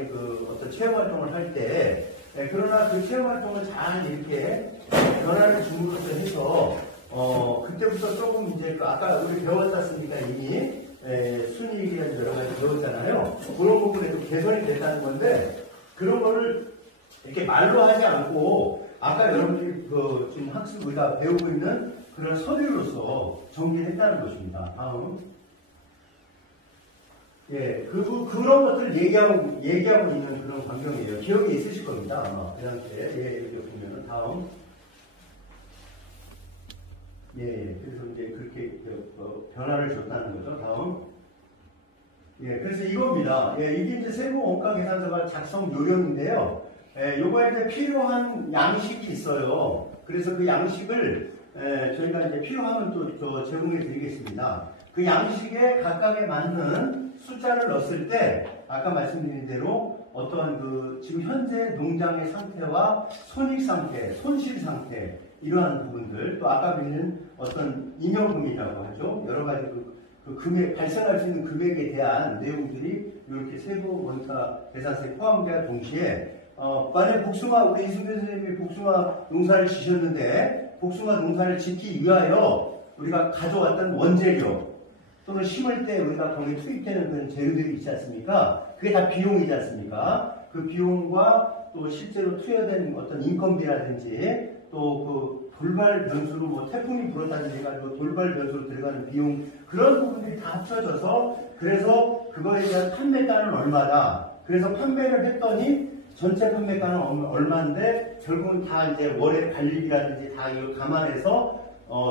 간의 그 어떤 체험 활동을 할 때, 그러나 그 체험 활동을 잘 이렇게 변화를 줌으로써 해서, 그때부터 조금 이제 아까 우리 배웠었으니까 이미 순이익이라는 여러 가지 배웠잖아요. 그런 부분에도 개선이 됐다는 건데, 그런 거를 이렇게 말로 하지 않고, 아까 여러분들이 그 지금 학습 우리가 배우고 있는 그런 서류로서 정리했다는 것입니다. 다음. 예, 그런 것들을 얘기하고 있는 그런 광경이에요. 기억이 있으실 겁니다. 아마 그 당시에. 예, 여기 보면은 다음. 예, 그래서 이제 그렇게 변화를 줬다는 거죠. 다음. 예, 그래서 이겁니다. 예, 이게 이제 세부 원가 계산서가 작성 요령인데요. 요거에 이제 필요한 양식이 있어요. 그래서 그 양식을 저희가 이제 필요하면 또 제공해 드리겠습니다. 그 양식에 각각에 맞는 숫자를 넣었을 때 아까 말씀드린 대로 어떠한 그 지금 현재 농장의 상태와 손익 상태, 손실 상태 이러한 부분들 또 아까 보는 어떤 잉여금이라고 하죠. 여러 가지 그 금액 발생할 수 있는 금액에 대한 내용들이 이렇게 세부 원가 계산서에 포함되어 동시에 만약에 복숭아 우리 이승배 선생님이 복숭아 농사를 지셨는데 복숭아 농사를 짓기 위하여 우리가 가져왔던 원재료 또는 심을 때 우리가 거기에 투입되는 그런 재료들이 있지 않습니까? 그게 다 비용이지 않습니까? 그 비용과 또 실제로 투여된 어떤 인건비라든지 또 그 돌발 변수로 뭐 태풍이 불었다든지 해가지고 돌발 변수로 들어가는 비용 그런 부분들이 다 합쳐져서 그래서 그거에 대한 판매가는 얼마다. 그래서 판매를 했더니 전체 판매가는 얼마인데 결국은 다 이제 월의 관리비라든지 다 이걸 감안해서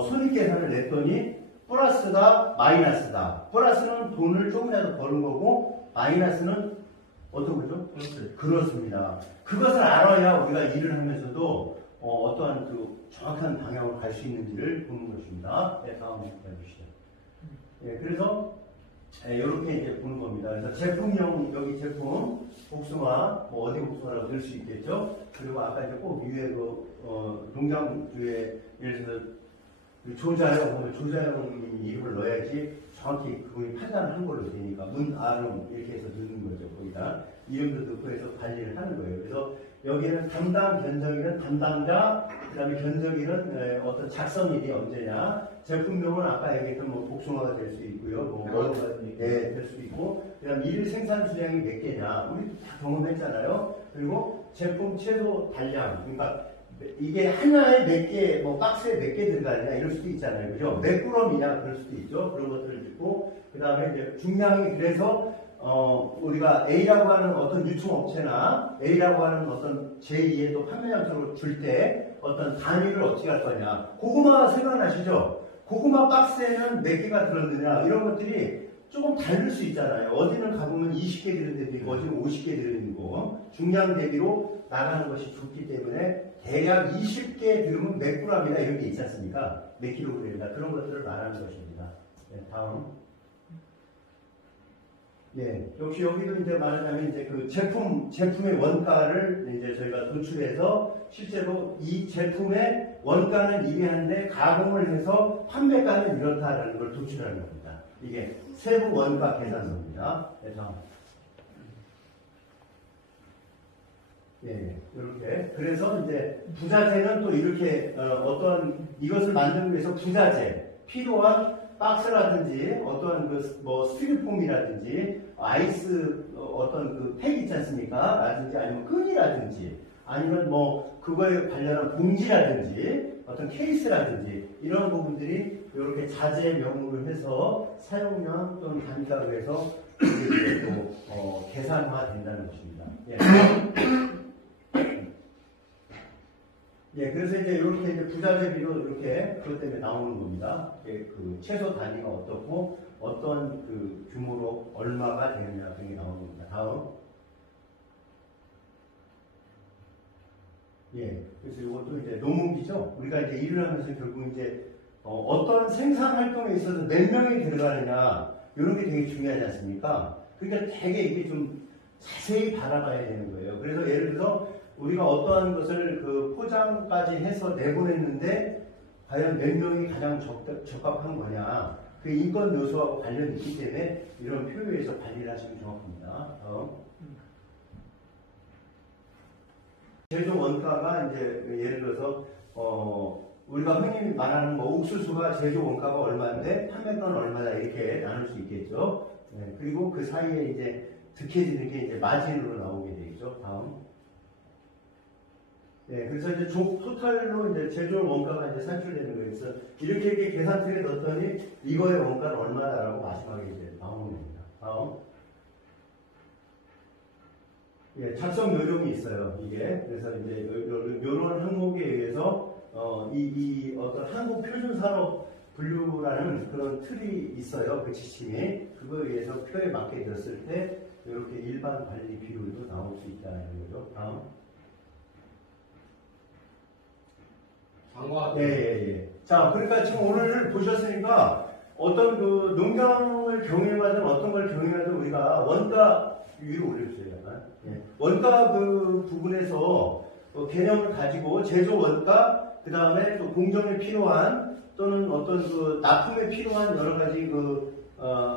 손익 계산을 냈더니 플러스다 마이너스다. 플러스는 돈을 조금이라도 버는 거고 마이너스는 어떤 거죠? 그렇습니다. 그것을 알아야 우리가 일을 하면서도 어떠한 그 정확한 방향으로 갈 수 있는지를 보는 것입니다. 네, 다음 해주시죠. 예, 그래서 이렇게 이제 보는 겁니다. 그래서 제품형 여기 제품 복숭아 뭐 어디 복숭아라고 넣을 수 있겠죠. 그리고 아까 이제 꼭 위에 그 농장주에 예를 들어서 조자영 보면 조자영 이름을 넣어야지 정확히 그분이 판단을 한 걸로 되니까 문아름 이렇게 해서 넣는 거죠. 거기다 이름도 넣고 해서 관리를 하는 거예요. 그래서 여기에는 담당 견적일은 담당자, 그 다음에 견적일은 어떤 작성일이 언제냐, 제품명은 아까 얘기했던 뭐 복숭아가 될 수 있고요, 뭐 원어가 될 수 있고, 그 다음에 일 생산 수량이 몇 개냐, 우리 다 경험했잖아요. 그리고 제품 최소 단량, 그러니까 이게 하나에 몇 개, 뭐 박스에 몇 개 들어가느냐 이럴 수도 있잖아요, 그죠? 몇 그램이냐 그럴 수도 있죠. 그런 것들을 듣고, 그 다음에 이제 중량이 그래서 우리가 A라고 하는 어떤 유통업체나 A라고 하는 어떤 제2의 또 판매장소로 줄 때 어떤 단위를 어떻게 할 거냐. 고구마 생각나시죠? 고구마 박스에는 몇 개가 들었느냐. 이런 것들이 조금 다를 수 있잖아요. 어디는 가보면 20개 들은 데도 있고, 어디는 50개 들은 거. 중량 대비로 나가는 것이 좋기 때문에 대략 20개 들으면 몇 그램이나 이런 게 있지 않습니까? 몇 킬로그램이나 그런 것들을 말하는 것입니다. 네, 다음. 예, 역시 여기도 이제 말하자면 이제 그 제품의 원가를 이제 저희가 도출해서 실제로 이 제품의 원가는 이래한데 가공을 해서 판매가는 이렇다라는 걸 도출하는 겁니다. 이게 세부 원가 계산서입니다. 네, 다음. 예, 이렇게. 그래서 이제 부자재는 또 이렇게 어떤 이것을 만들기 위해서 부자재, 필요한 박스라든지 어떤 그 뭐 스티로폼이라든지 아이스 어떤 그 팩 있지 않습니까? 라든지 아니면 끈이라든지 아니면 뭐 그거에 관련한 봉지라든지 어떤 케이스라든지 이런 부분들이 이렇게 자재명으로 해서 사용량 또는 단가로 해서 또 계산화 된다는 것입니다. 예. 예, 그래서 이제 이렇게 이제 부자재비로 이렇게 그것 때문에 나오는 겁니다. 예, 그 최소 단위가 어떻고 어떤 그 규모로 얼마가 되느냐 등이 나오는 겁니다. 다음. 예, 그래서 이것도 이제 노무비죠. 우리가 이제 일을 하면서 결국 이제 어떤 생산 활동에 있어서 몇 명이 들어가느냐 이런 게 되게 중요하지 않습니까? 그러니까 되게 이게 좀 자세히 바라봐야 되는 거예요. 그래서 예를 들어서 우리가 어떠한 것을 그 포장까지 해서 내보냈는데 과연 몇 명이 가장 적합한 거냐. 그 인권 요소하고 관련이 있기 때문에 이런 표현에서 관리를 하시면 정확합니다. 제조 원가가 이제 예를 들어서 우리가 흔히 말하는 뭐 옥수수가 제조 원가가 얼마인데 판매가는 얼마다 이렇게 나눌 수 있겠죠. 네, 그리고 그 사이에 이제 득해지는 게 이제 마진으로 나오게 되겠죠. 다음. 네, 그래서 이제 토탈로 이제 제조 원가가 이제 산출되는 거예요. 그래서 이렇게 계산틀에 넣었더니 이거의 원가는 얼마다라고 마지막에 이제 나오는 겁니다. 다음. 예, 작성 요령이 있어요. 이게 그래서 이제 이런 항목에 의해서 이 어떤 한국 표준 산업 분류라는 그런 틀이 있어요. 그 지침이 그거에 의해서 표에 맞게 되었을 때 이렇게 일반 관리 비율도 나올 수 있다는 거죠. 다음. 예. 자, 그러니까 지금 오늘 보셨으니까 어떤 그 농장을 경영하든 어떤 걸 경영하든 우리가 원가 위로 올려주세요. 약간. 예. 원가 그 부분에서 개념을 가지고 제조 원가, 그 다음에 또 공정에 필요한 또는 어떤 그 납품에 필요한 여러 가지 그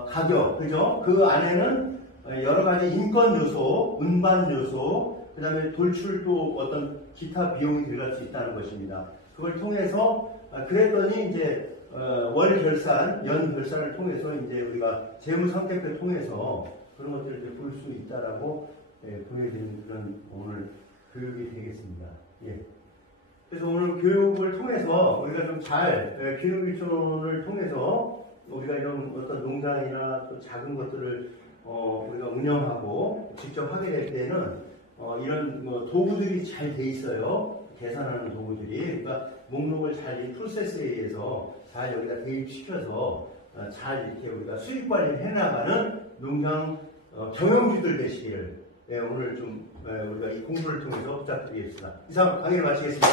가격, 그죠? 그 안에는 여러 가지 인건 요소, 운반 요소, 그 다음에 돌출도 어떤 기타 비용이 들어갈 수 있다는 것입니다. 그걸 통해서 그랬더니 이제 월 결산, 연 결산을 통해서 이제 우리가 재무 상태표를 통해서 그런 것들을 이제 볼 수 있다라고 보여드리는 그런 오늘 교육이 되겠습니다. 예. 그래서 오늘 교육을 통해서 우리가 좀 잘 기능일촌을 통해서 우리가 이런 어떤 농장이나 또 작은 것들을 우리가 운영하고 직접 하게 될 때는 이런 도구들이 잘 돼 있어요. 계산하는 도구들이. 그러니까 목록을 잘 이 프로세스에 의해서 잘 여기다 대입시켜서 잘 이렇게 우리가 수익 관리를 해나가는 농장 경영주들 되시기를 오늘 좀 우리가 이 공부를 통해서 부탁드리겠습니다. 이상 강의를 마치겠습니다.